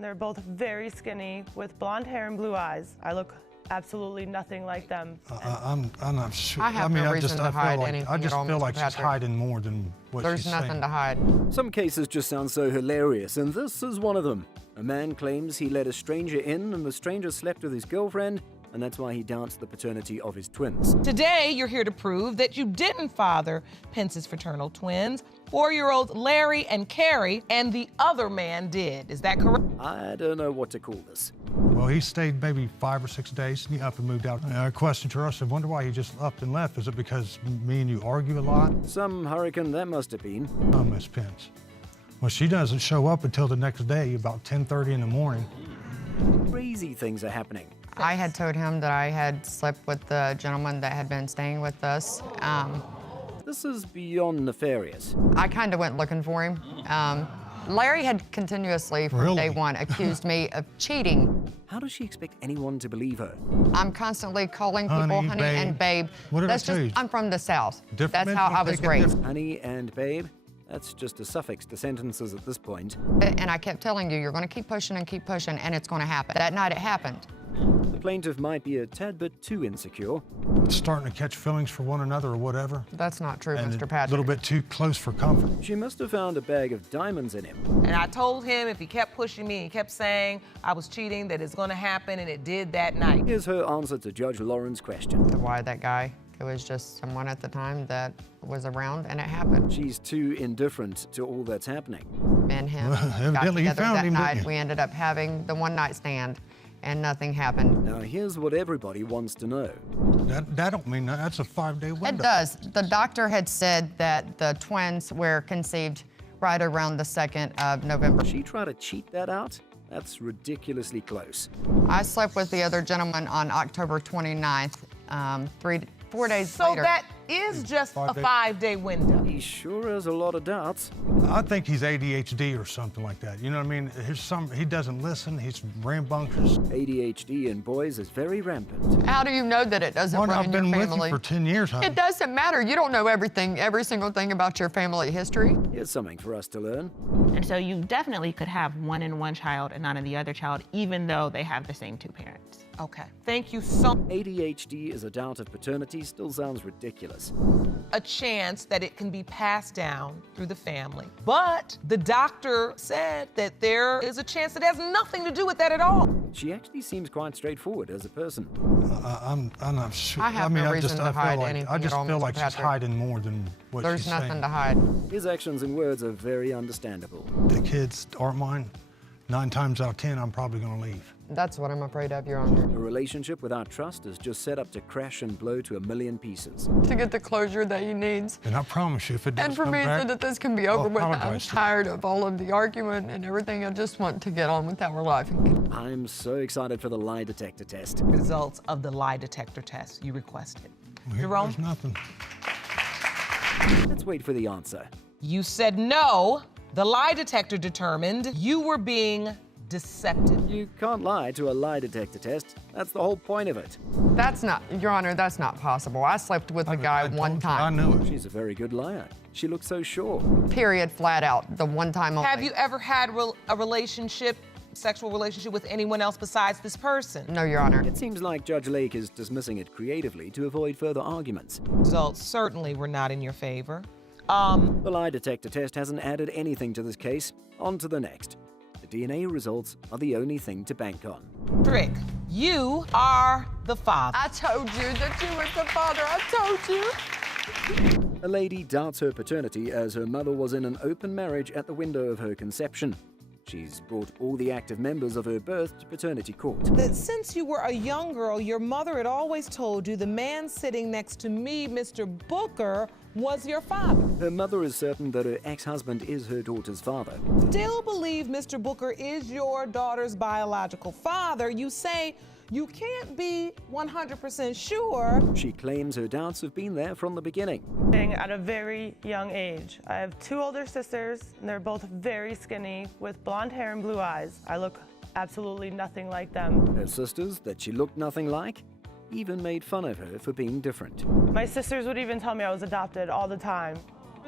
and they're both very skinny with blonde hair and blue eyes. I look absolutely nothing like them. I'm not sure. I have no reason to hide anything I just at all, feel Mr. like she's Patrick. hiding more than what There's she's nothing saying. to hide. Some cases just sound so hilarious, and this is one of them. A man claims he let a stranger in, and the stranger slept with his girlfriend, and that's why he doubts the paternity of his twins. Today, you're here to prove that you didn't father Pence's fraternal twins. 4-year-olds Larry and Carrie, and the other man did. Is that correct? I don't know what to call this. Well, he stayed maybe 5 or 6 days, and he up and moved out. I questioned her. I said, wonder why he just up and left. Is it because me and you argue a lot? Some hurricane that must have been. Oh, Miss Pence. Well, she doesn't show up until the next day, about 10:30 in the morning. Crazy things are happening. I had told him that I had slept with the gentleman that had been staying with us. This is beyond nefarious. I kind of went looking for him. Larry had continuously, from Really? day one, accused me of cheating. How does she expect anyone to believe her? I'm constantly calling people honey and babe. What did I That's tell just, you? I'm from the South. Different That's how men I was take it raised. different. Honey and babe? That's just a suffix to sentences at this point. And I kept telling you, you're going to keep pushing, and it's going to happen. That night it happened. The plaintiff might be a tad bit too insecure. Starting to catch feelings for one another or whatever. That's not true, And Mr. a Patrick. little bit too close for comfort. She must have found a bag of diamonds in him. And I told him if he kept pushing me, he kept saying I was cheating, that it's gonna happen, and it did that night. Here's her answer to Judge Lauren's question. Why that guy? It was just someone at the time that was around, and it happened. She's too indifferent to all that's happening. Me and him Well, got evidently you together found that him, didn't night. you? We ended up having the one-night stand, and nothing happened. Now here's what everybody wants to know. That don't mean that. That's a 5-day window. It does. The doctor had said that the twins were conceived right around the 2nd of November. She tried to cheat that out? That's ridiculously close. I slept with the other gentleman on October 29th, 4 days So later. that is just a 5-day window. He sure has a lot of doubts. I think he's ADHD or something like that. You know what I mean? He doesn't listen. He's rambunctious. ADHD in boys is very rampant. How do you know that it doesn't run I've in your been with family? you for 10 years, honey. It doesn't matter. You don't know everything, every single thing about your family history. Here's something for us to learn. And so you definitely could have one in one child and none in the other child, even though they have the same 2 parents. Okay, thank you so much. ADHD as a doubt of paternity still sounds ridiculous. A chance that it can be passed down through the family. But the doctor said that there is a chance that it has nothing to do with that at all. She actually seems quite straightforward as a person. I'm not sure. I have mean, no I reason just, to I feel hide like, anything I just at all, feel Mr. like she's Patrick. hiding more than what There's she's nothing saying. to hide. His actions and words are very understandable. The kids aren't mine. 9 times out of 10, I'm probably going to leave. That's what I'm afraid of, Your Honor. A relationship without trust is just set up to crash and blow to a million pieces. To get the closure that he needs. And I promise you, if it does And for come me, back, so that this can be over I'll with. I'm apologize to you. tired of all of the argument and everything. I just want to get on with our life. I'm so excited for the lie detector test. Results of the lie detector test you requested. Here, Jerome? there's nothing. Let's wait for the answer. You said no. The lie detector determined you were being deceptive. You can't lie to a lie detector test. That's the whole point of it. That's not, Your Honor, that's not possible. I slept with a guy one I time. knew it. She's a very good liar. She looks so sure. Period, flat out. The one time only. Have you ever had a relationship, sexual relationship with anyone else besides this person? No, Your Honor. It seems like Judge Lake is dismissing it creatively to avoid further arguments. Results certainly were not in your favor. The lie detector test hasn't added anything to this case. On to the next. The DNA results are the only thing to bank on. Trick, you are the father. I told you that you were the father. I told you. A lady doubts her paternity as her mother was in an open marriage at the window of her conception. She's brought all the active members of her birth to Paternity Court. That since you were a young girl, your mother had always told you the man sitting next to me, Mr. Booker, was your father. Her mother is certain that her ex-husband is her daughter's father. Still believe Mr. Booker is your daughter's biological father. You say you can't be 100% sure. She claims her doubts have been there from the beginning. At a very young age. I have 2 older sisters, and they're both very skinny with blonde hair and blue eyes. I look absolutely nothing like them. Her sisters, that she looked nothing like, even made fun of her for being different. My sisters would even tell me I was adopted all the time.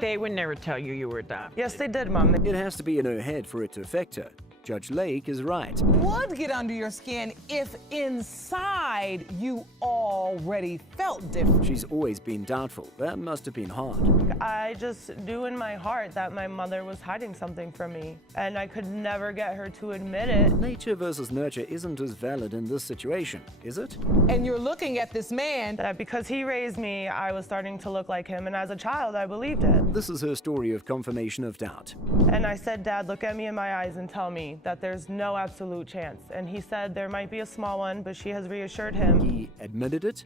They would never tell you you were adopted. Yes, they did, Mom. It has to be in her head for it to affect her. Judge Lake is right. Would get under your skin if inside you already felt different. She's always been doubtful. That must have been hard. I just knew in my heart that my mother was hiding something from me, and I could never get her to admit it. Nature versus nurture isn't as valid in this situation, is it? And you're looking at this man. That because he raised me, I was starting to look like him, and as a child, I believed it. This is her story of confirmation of doubt. And I said, Dad, look at me in my eyes and tell me that there's no absolute chance. And he said there might be a small one, but she has reassured him. He admitted it,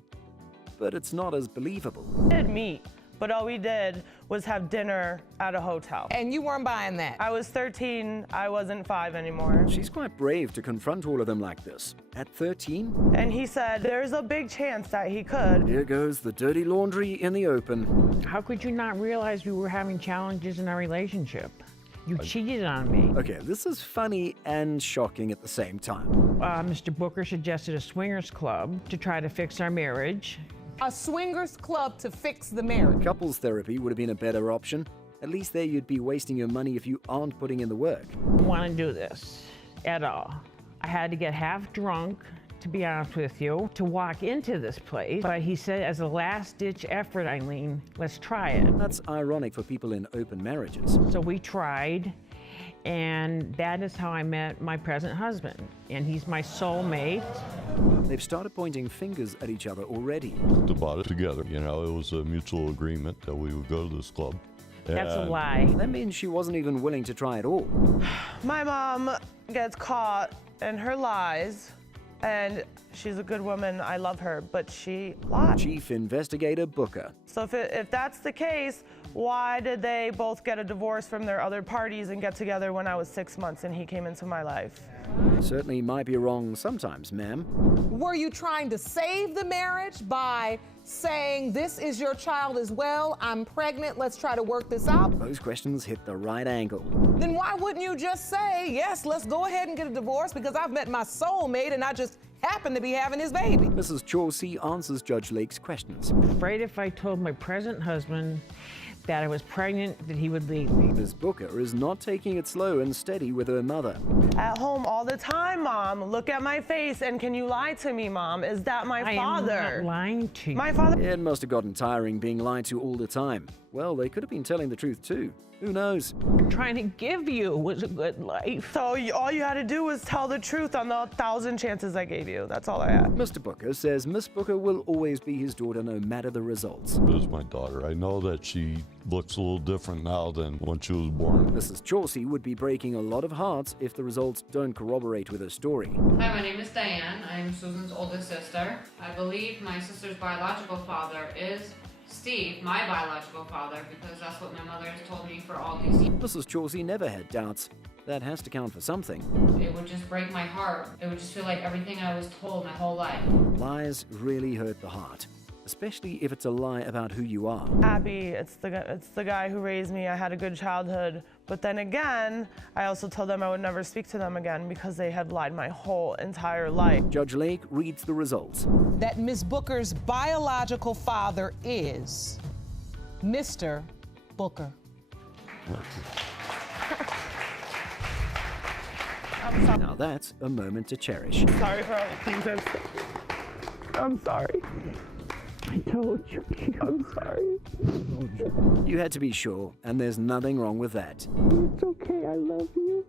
but it's not as believable. We did meet, but all we did was have dinner at a hotel. And you weren't buying that. I was 13, I wasn't 5 anymore. She's quite brave to confront all of them like this. At 13? And he said there's a big chance that he could. Here goes the dirty laundry in the open. How could you not realize we were having challenges in our relationship? You cheated on me. Okay, this is funny and shocking at the same time. Mr. Booker suggested a swingers club to try to fix our marriage. A swingers club to fix the marriage. Couples therapy would have been a better option. At least there you'd be wasting your money if you aren't putting in the work. I don't want to do this at all. I had to get half drunk, to be honest with you, to walk into this place. But he said, as a last-ditch effort, Eileen, let's try it. That's ironic for people in open marriages. So we tried, and that is how I met my present husband. And he's my soulmate. They've started pointing fingers at each other already. To bought it together. You know, it was a mutual agreement that we would go to this club. That's a And lie. That means she wasn't even willing to try at all. My mom gets caught in her lies, and she's a good woman, I love her, but she lied. Chief Investigator Booker. So if that's the case, why did they both get a divorce from their other parties and get together when I was 6 months and he came into my life? Certainly might be wrong sometimes, ma'am. Were you trying to save the marriage by saying, this is your child as well, I'm pregnant, let's try to work this out? Those questions hit the right angle. Then why wouldn't you just say, yes, let's go ahead and get a divorce because I've met my soulmate and I just happen to be having his baby? Mrs. Chauncey answers Judge Lake's questions. Afraid if I told my present husband that I was pregnant, that he would leave me. Ms. Booker is not taking it slow and steady with her mother. At home all the time, Mom. Look at my face, and can you lie to me, Mom? Is that my father? I am not lying to you. My father. It must have gotten tiring being lied to all the time. Well, they could have been telling the truth too. Who knows? Trying to give you was a good life. So all you had to do was tell the truth on the 1,000 chances I gave you. That's all I had. Mr. Booker says Miss Booker will always be his daughter no matter the results. it was my daughter. I know that she looks a little different now than when she was born. Mrs. Chauncey would be breaking a lot of hearts if the results don't corroborate with her story. Hi, my name is Diane. I'm Susan's oldest sister. I believe my sister's biological father is Steve, my biological father, because that's what my mother has told me for all these years. Mrs. Chauncey never had doubts. That has to count for something. It would just break my heart. It would just feel like everything I was told my whole life. Lies really hurt the heart, especially if it's a lie about who you are. Abby, it's the guy who raised me. I had a good childhood. But then again, I also told them I would never speak to them again because they had lied my whole entire life. Judge Lake reads the results. That Miss Booker's biological father is Mr. Booker. Now that's a moment to cherish. Sorry for all the things I'm sorry. I told you. I'm sorry. You had to be sure, and there's nothing wrong with that. It's okay, I love you.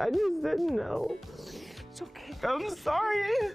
I just didn't know. It's okay. I'm sorry.